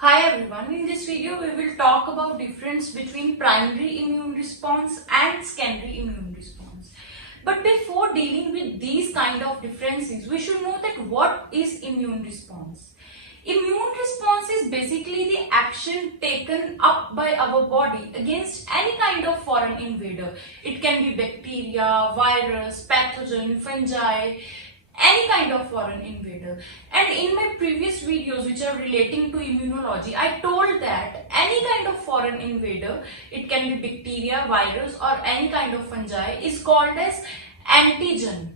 Hi everyone, in this video we will talk about difference between primary immune response and secondary immune response. But before dealing with these kind of differences, we should know that what is immune response. Immune response is basically the action taken up by our body against any kind of foreign invader. It can be bacteria, virus, pathogen, fungi, any kind of foreign invader. And in my previous videos which are relating to immunology, I told that any kind of foreign invader, it can be bacteria, virus or any kind of fungi, is called as antigen.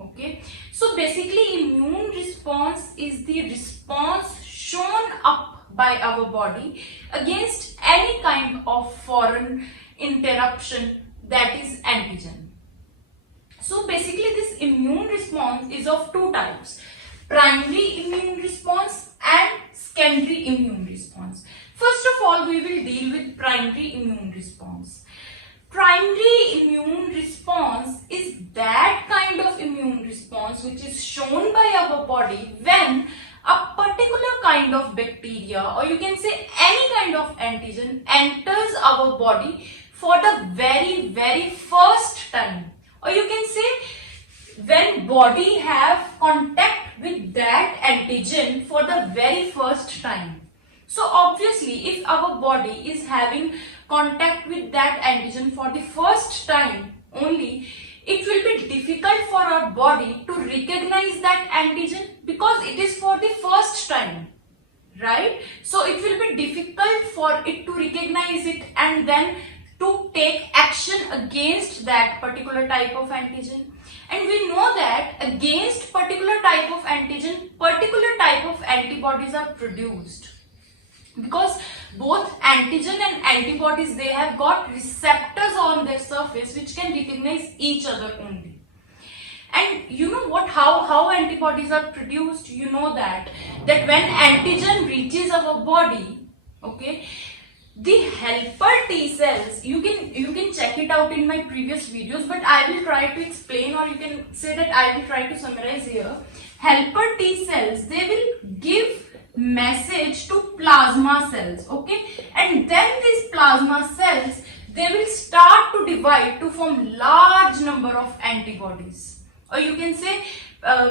Okay, so basically immune response is the response shown up by our body against any kind of foreign interruption, that is antigen. So basically this immune response is of two types: primary immune response and secondary immune response. First of all, we will deal with primary immune response. Primary immune response is that kind of immune response which is shown by our body when a particular kind of bacteria, or you can say any kind of antigen, enters our body for the very first time, or you can say when body have contact with that antigen for the very first time. So obviously if our body is having contact with that antigen for the first time only, it will be difficult for our body to recognize that antigen because it is for the first time, right? So it will be difficult for it to recognize it and then to take action against that particular type of antigen. And we know that against particular type of antigen, particular type of antibodies are produced, because both antigen and antibodies, they have got receptors on their surface which can recognize each other only. And you know what, how antibodies are produced? You know that when antigen reaches our body, okay, the helper T cells, you can check it out in my previous videos, but I will try to explain, or you can say that I will try to summarize here. Helper T cells, they will give message to plasma cells, okay, and then these plasma cells, they will start to divide to form large number of antibodies, or you can say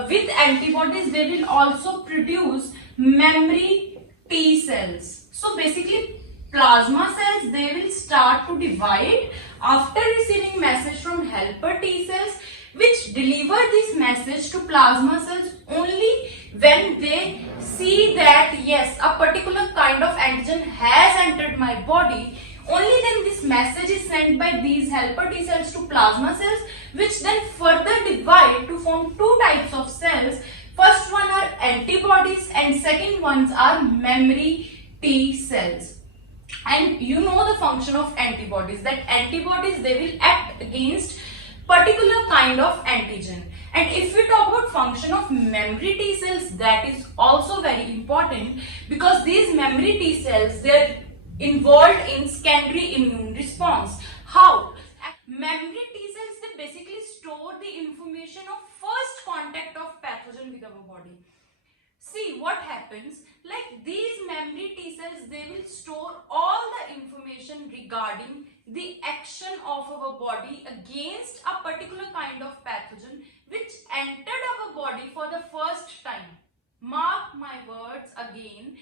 with antibodies they will also produce memory T cells. So basically plasma cells, they will start to divide after receiving message from helper T cells, which deliver this message to plasma cells only when they see that yes, a particular kind of antigen has entered my body. Only then this message is sent by these helper T cells to plasma cells, which then further divide to form two types of cells. First one are antibodies and second ones are memory T cells. And you know the function of antibodies, that antibodies, they will act against particular kind of antigen. And if we talk about function of memory T cells, that is also very important, because these memory T cells, they are involved in secondary immune response. How? Memory T cells, they basically store the information of first contact of pathogen with our body. See what happens, like these memory T cells, they will store all the information regarding the action of our body against a particular kind of pathogen which entered our body for the first time. Mark my words again,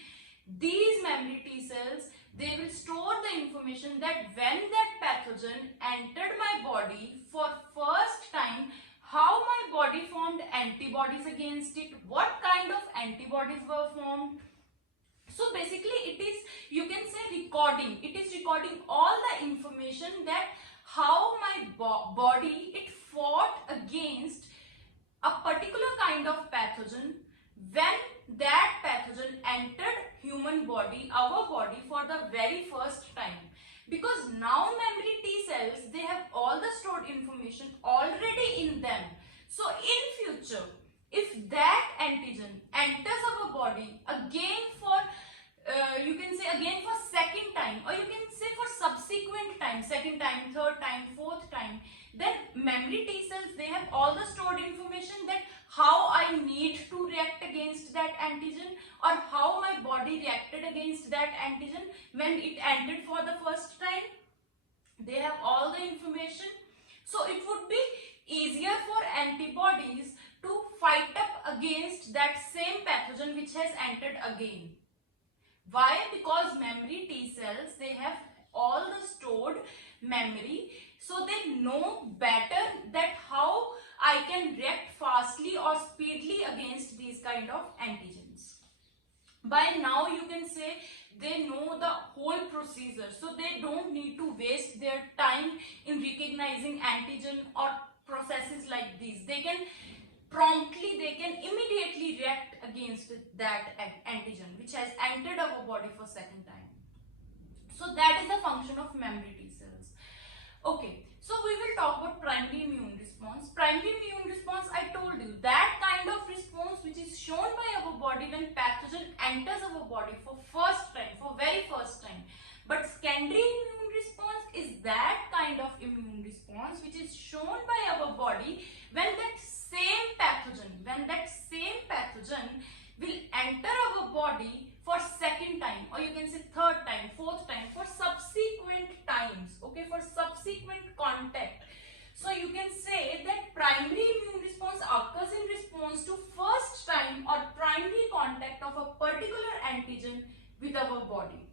these memory T cells, they will store the information that when that pathogen entered my body for first time, how my body formed antibodies against it, what kind of antibodies were formed. So basically it is, you can say, recording. It is recording all the information that how my body, it fought against a particular kind of pathogen when that pathogen entered human body, our body, for the very first time. Because now memory T cells, they have all the stored information already in them. So in future, if that antigen enters our body again for you can say again for second time, or you can say for subsequent time, second time, third time, fourth time, then memory T cells, they have all the stored information that how I need to react against that antigen, or how my body body reacted against that antigen when it entered for the first time. They have all the information. So it would be easier for antibodies to fight up against that same pathogen which has entered again. Why? Because memory T cells, they have all the stored memory, so they know better that how I can react fastly or speedily against these kind of antigens. By now you can say they know the whole procedure, so they don't need to waste their time in recognizing antigen or processes like these. They can promptly, they can immediately react against that antigen which has entered our body for second time. So that is the function of memory T cells. Okay, so we will talk about primary immune response. Primary immune response, I told you, that kind of response which is shown by our body when pathogen enters our body for first time, for very first time. But secondary immune response is that kind of immune response which is shown by our body when that same pathogen will enter our body for second time, or you can say third time, fourth time, for subsequent times, okay, for subsequent contact. So you can say that primary immune response occurs in response to first time or primary contact of a particular antigen with our body.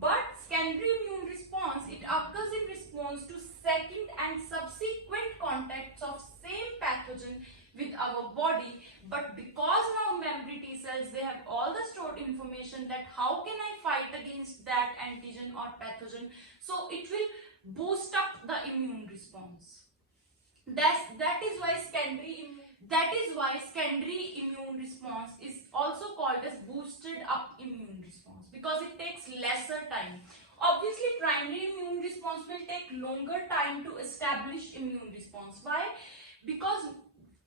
But secondary immune response, it occurs in response to second and subsequent contacts of same pathogen with our body. But because now memory T cells, they have all the stored information that how can I fight against that antigen or pathogen, so it will boost up the immune response. That is why secondary immune response is also called as boosted up immune response, because it takes lesser time. Obviously primary immune response will take longer time to establish immune response. Why? Because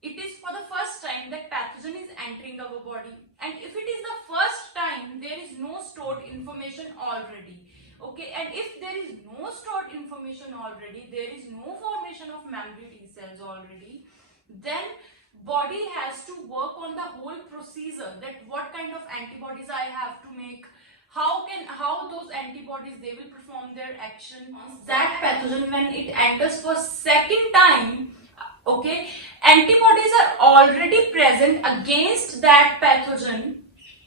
it is for the first time that pathogen is entering our body, and if it is the first time, there is no stored information already. Okay, and if there is no stored information already, there is no formation of memory T cells already, then body has to work on the whole procedure, that what kind of antibodies I have to make, how those antibodies, they will perform their action. That pathogen, when it enters for second time, okay, antibodies are already present against that pathogen,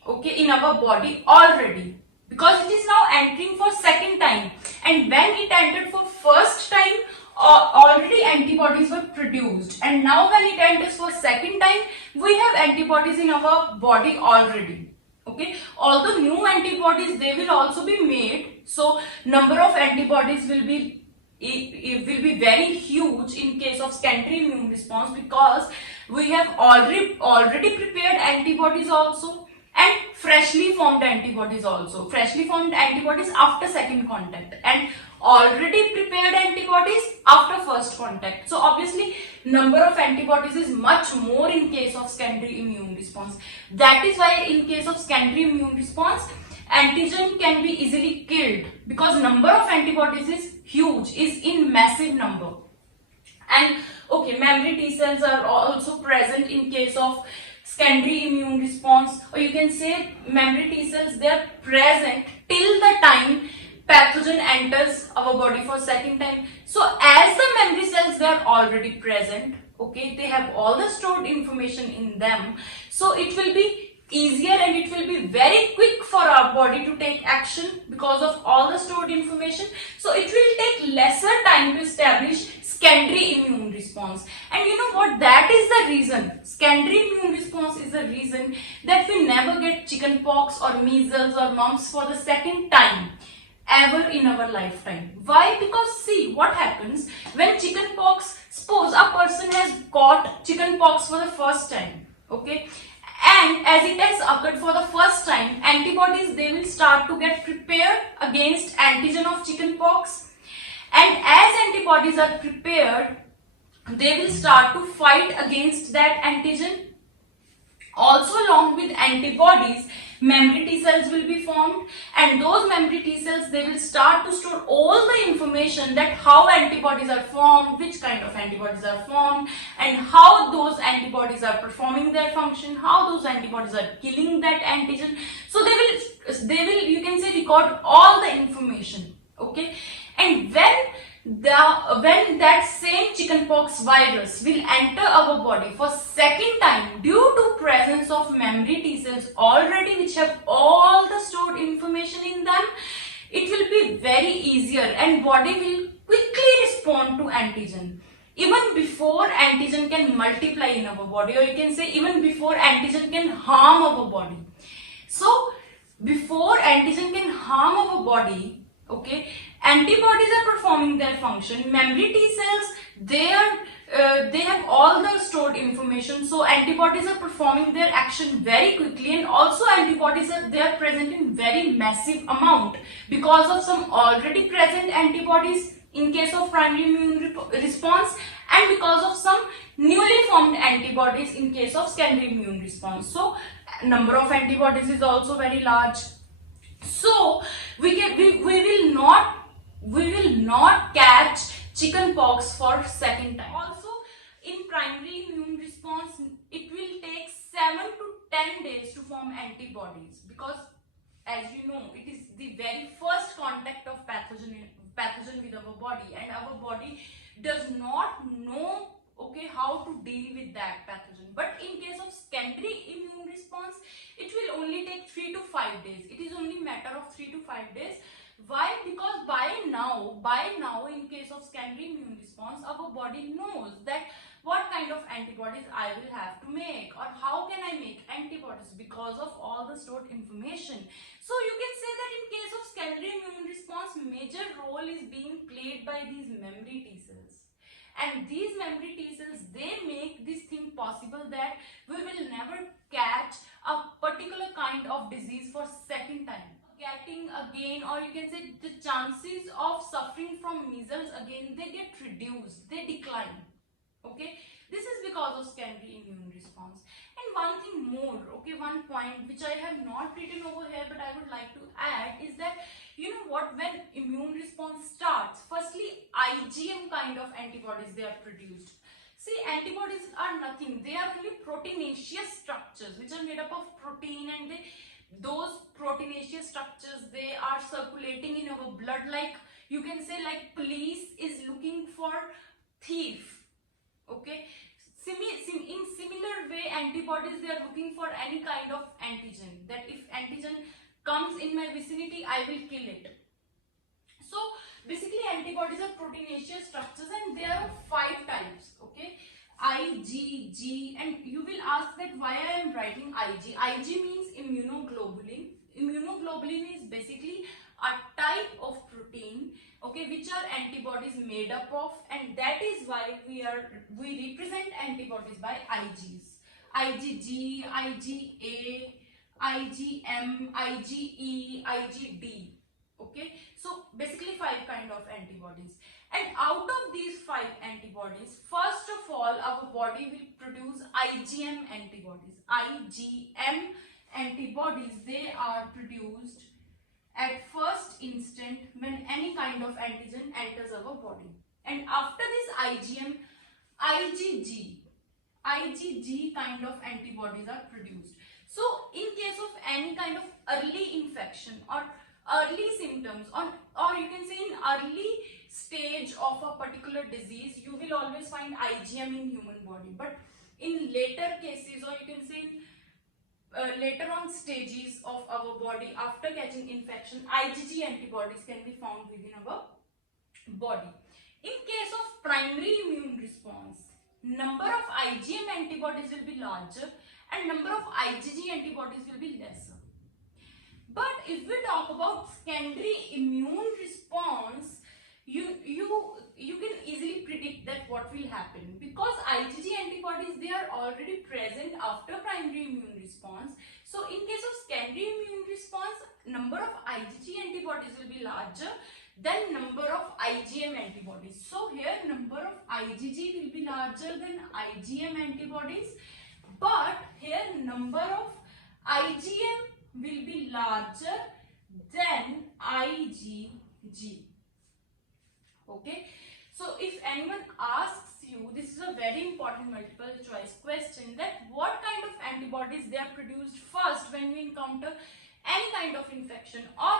okay, in our body already, because it is now entering for second time. And when it entered for first time, already antibodies were produced, and now when it enters for second time, we have antibodies in our body already. Okay, although new antibodies, they will also be made, so number of antibodies will be, it will be very huge in case of secondary immune response, because we have already prepared antibodies also, and freshly formed antibodies also, freshly formed antibodies after second contact, and already prepared antibodies after first contact. So obviously number of antibodies is much more in case of secondary immune response. That is why in case of secondary immune response, antigen can be easily killed, because number of antibodies is huge, is in massive number. And okay, memory T cells are also present in case of secondary immune response, or you can say memory T cells, they are present till the time pathogen enters our body for second time. So as the memory cells, they are already present, okay, they have all the stored information in them, so it will be easier and it will be very quick for our body to take action because of all the stored information. So it will take lesser time to establish secondary immune response. And you know what, that is the reason, secondary immune response is the reason that we never get chicken pox or measles or mumps for the second time ever in our lifetime. Why? Because see what happens when chicken pox, suppose a person has got chicken pox for the first time, okay, and as it has occurred for the first time, antibodies, they will start to get prepared against antigen of chicken pox, and as antibodies are prepared, they will start to fight against that antigen. Also along with antibodies, memory T cells will be formed, and those memory T cells, they will start to store all the information that how antibodies are formed, which kind of antibodies are formed, and how those antibodies are performing their function, how those antibodies are killing that antigen. So they will, you can say, record all the information. Okay, and when that same chickenpox virus will enter our body for second time due to presence of memory T cells already which have all the stored information in them, it will be very easier and body will quickly respond to antigen even before antigen can multiply in our body, or you can say even before antigen can harm our body. So before antigen can harm our body, okay, antibodies are performing their function. Memory T cells, they have all the stored information, so antibodies are performing their action very quickly, and also antibodies they are present in very massive amount because of some already present antibodies in case of primary immune response, and because of some newly formed antibodies in case of secondary immune response. So number of antibodies is also very large. So we will not catch chickenpox for second time. Also, in primary immune response, it will take 7 to 10 days to form antibodies, because as you know, it is the very first contact of pathogen with our body, and our body does not know, okay, how to deal with that pathogen. But in case of secondary immune response, it will only take 3 to 5 days. It is only matter of 3 to 5 days. Why? Because by now in case of secondary immune response, our body knows that what kind of antibodies I will have to make, or how can I make antibodies because of all the stored information. So you can say that in case of secondary immune response, major role is being played by these memory T cells. And these memory T cells, they make this thing possible that we will never catch a particular kind of disease for second time. Getting again, or you can say the chances of suffering from measles again, they get reduced, they decline. Okay, this is because of secondary immune response. And one thing more, okay, one point which I have not written over here but I would like to add is that, you know what, when immune response starts, firstly IgM kind of antibodies, they are produced. See, antibodies are nothing, they are only proteinaceous structures which are made up of protein, and those proteinaceous structures, they are circulating in our blood, like you can say like police is looking for thief. Okay, in similar way, antibodies, they are looking for any kind of antigen, that if antigen comes in my vicinity, I will kill it. So basically antibodies are proteinaceous structures, and there are 5 types. Okay, IgG, and you will ask that why I am writing Ig. Ig means immunoglobulin. Immunoglobulin is basically a type of protein, okay, which are antibodies made up of, and that is why we represent antibodies by IGs. IgG, IgA, IgM, IgE, IgD. Okay, so basically 5 kind of antibodies, and out of these 5 antibodies, first of all our body will produce IgM antibodies. IgM antibodies, they are produced at first instant when any kind of antigen enters our body, and after this IgM, IgG kind of antibodies are produced. So in case of any kind of early infection or early symptoms, or you can say in early stage of a particular disease, you will always find IgM in human body. But in later cases, or you can say later on stages of our body after catching infection, IgG antibodies can be found within our body. In case of primary immune response, number of IgM antibodies will be larger and number of IgG antibodies will be lesser. But if we talk about secondary immune response, you can easily predict that what will happen, because IgG antibodies, they are already present after primary immune response. So in case of secondary immune response, number of IgG antibodies will be larger than number of IgM antibodies. So here number of IgG will be larger than IgM antibodies, but here number of IgM will be larger than IgG. Okay, so if anyone asks you, this is a very important multiple choice question, that what kind of antibodies they are produced first when we encounter any kind of infection, or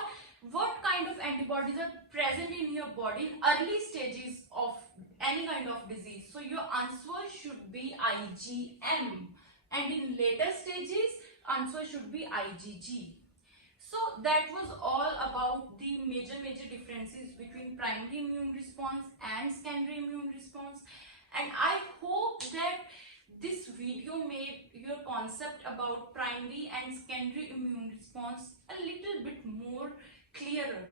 what kind of antibodies are present in your body in early stages of any kind of disease, so your answer should be IgM, and in later stages answer should be IgG. So that was all about the major differences between primary immune response and secondary immune response, and I hope that this video made your concept about primary and secondary immune response a little bit more clearer.